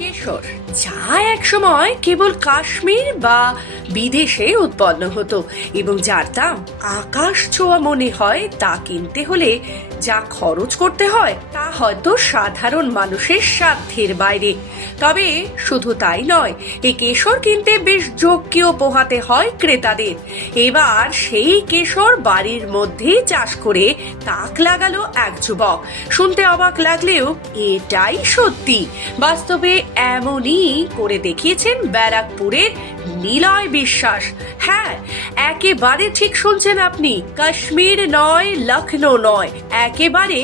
কেশর, যা একসময় কেবল কাশ্মীর বা বিদেশে উৎপন্ন হতো এবং যার দাম আকাশ ছোঁয়া মনে হয়, তা কিনতে হলে যা খরচ করতে হয় তা হয়তো সাধারণ মানুষের সাধ্যের বাইরে। তবে শুধু তাই নয়, এই কেশর কিনতে বেশ ঝক্কিও পোহাতে হয় ক্রেতাদের। এবার সেই কেশর বাড়ির মধ্যেই চাষ করে তাক লাগালো এক যুবক। শুনতে অবাক লাগলেও এটাই সত্যি। বাস্তবে এমনই করে দেখিয়েছেন ব্যারাকপুরের নিলয় বিশ্বাস। হ্যাঁ, একেবারে ঠিক শুনছেন আপনি। কাশ্মীর নয়, লখনৌ নয়, একেবারে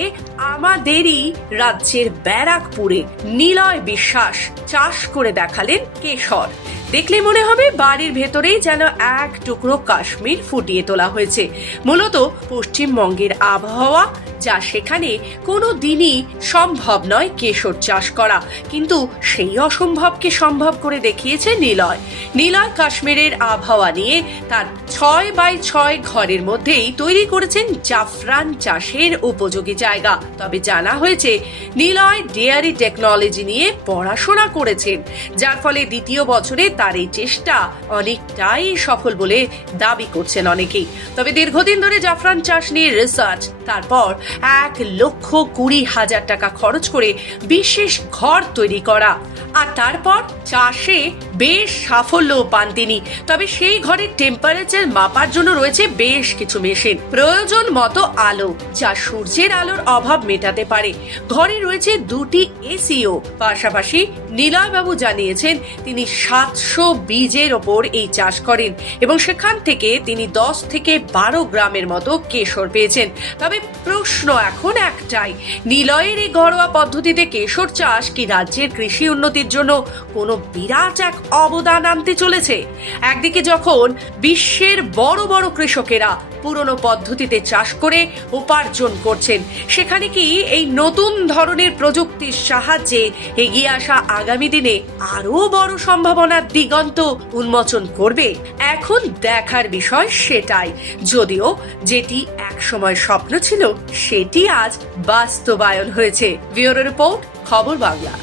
আমাদেরই রাজ্যের ব্যারাকপুরে নিলয় বিশ্বাস চাষ করে দেখালেন কেশর। দেখলে মনে হবে বাড়ির ভেতরেই যেন এক টুকরো কাশ্মীর ফুটিয়ে তোলা হয়েছে। মূলত পশ্চিমবঙ্গের আবহাওয়া, যা সেখানে কোনো দিনই সম্ভব নয় কেশর চাষ করা, কিন্তু সেই অসম্ভবকে সম্ভব করে দেখিয়েছে নিলয়। নিলয় কাশ্মীরের আবহাওয়া নিয়ে তার 6x6 ঘরের মধ্যেই তৈরি করেছেন জাফরান চাষের উপযোগী জায়গা। তবে জানা হয়েছে নিলয় ডেয়ারি টেকনোলজি নিয়ে পড়াশোনা করেছেন, যার ফলে দ্বিতীয় বছরে তার এই চেষ্টা অনেকটাই সফল বলে দাবি করছেন অনেকেই। তবে দীর্ঘদিন ধরে জাফরান চাষ নিয়ে রিসার্চ, তারপর 1,20,000 টাকা খরচ করে বিশেষ ঘর তৈরি করা, আর তারপর চাষে বেশ সাফল্যও পান তিনি। তবে সেই ঘরের টেম্পারেচার মাপার জন্য রয়েছে বেশ কিছু মেশিন, প্রয়োজন মতো আলো, যা সূর্যের আলোর অভাব মেটাতে পারে। ঘরে রয়েছে 2টি এসিও। পাশাপাশি নিলয় বাবু জানিয়েছেন তিনি 700 বীজের ওপর এই চাষ করেন এবং সেখান থেকে তিনি 10 থেকে 12 গ্রামের মতো কেশর পেয়েছেন। তবে প্রশ্ন এখন একটাই, নিলয়ের এই ঘরোয়া পদ্ধতিতে কেশর চাষ কি রাজ্যের কৃষি উন্নতির জন্য কোনো বিরাট এক অবদান আনতে চলেছে? একদিকে যখন বিশ্বের বড় বড় কৃষকেরা পুরনো পদ্ধতিতে চাষ করে উপার্জন করছেন, সেখানে কি এই নতুন ধরনের প্রযুক্তির সাহায্যে এগিয়ে আসা আগামী দিনে আরো বড় সম্ভাবনার দিগন্ত উন্মোচন করবে? এখন দেখার বিষয় সেটাই। যদিও যেটি একসময় স্বপ্ন ছিল, সেটি আজ বাস্তবায়ন হয়েছে। ব্যুরো রিপোর্ট, খবর বাংলা।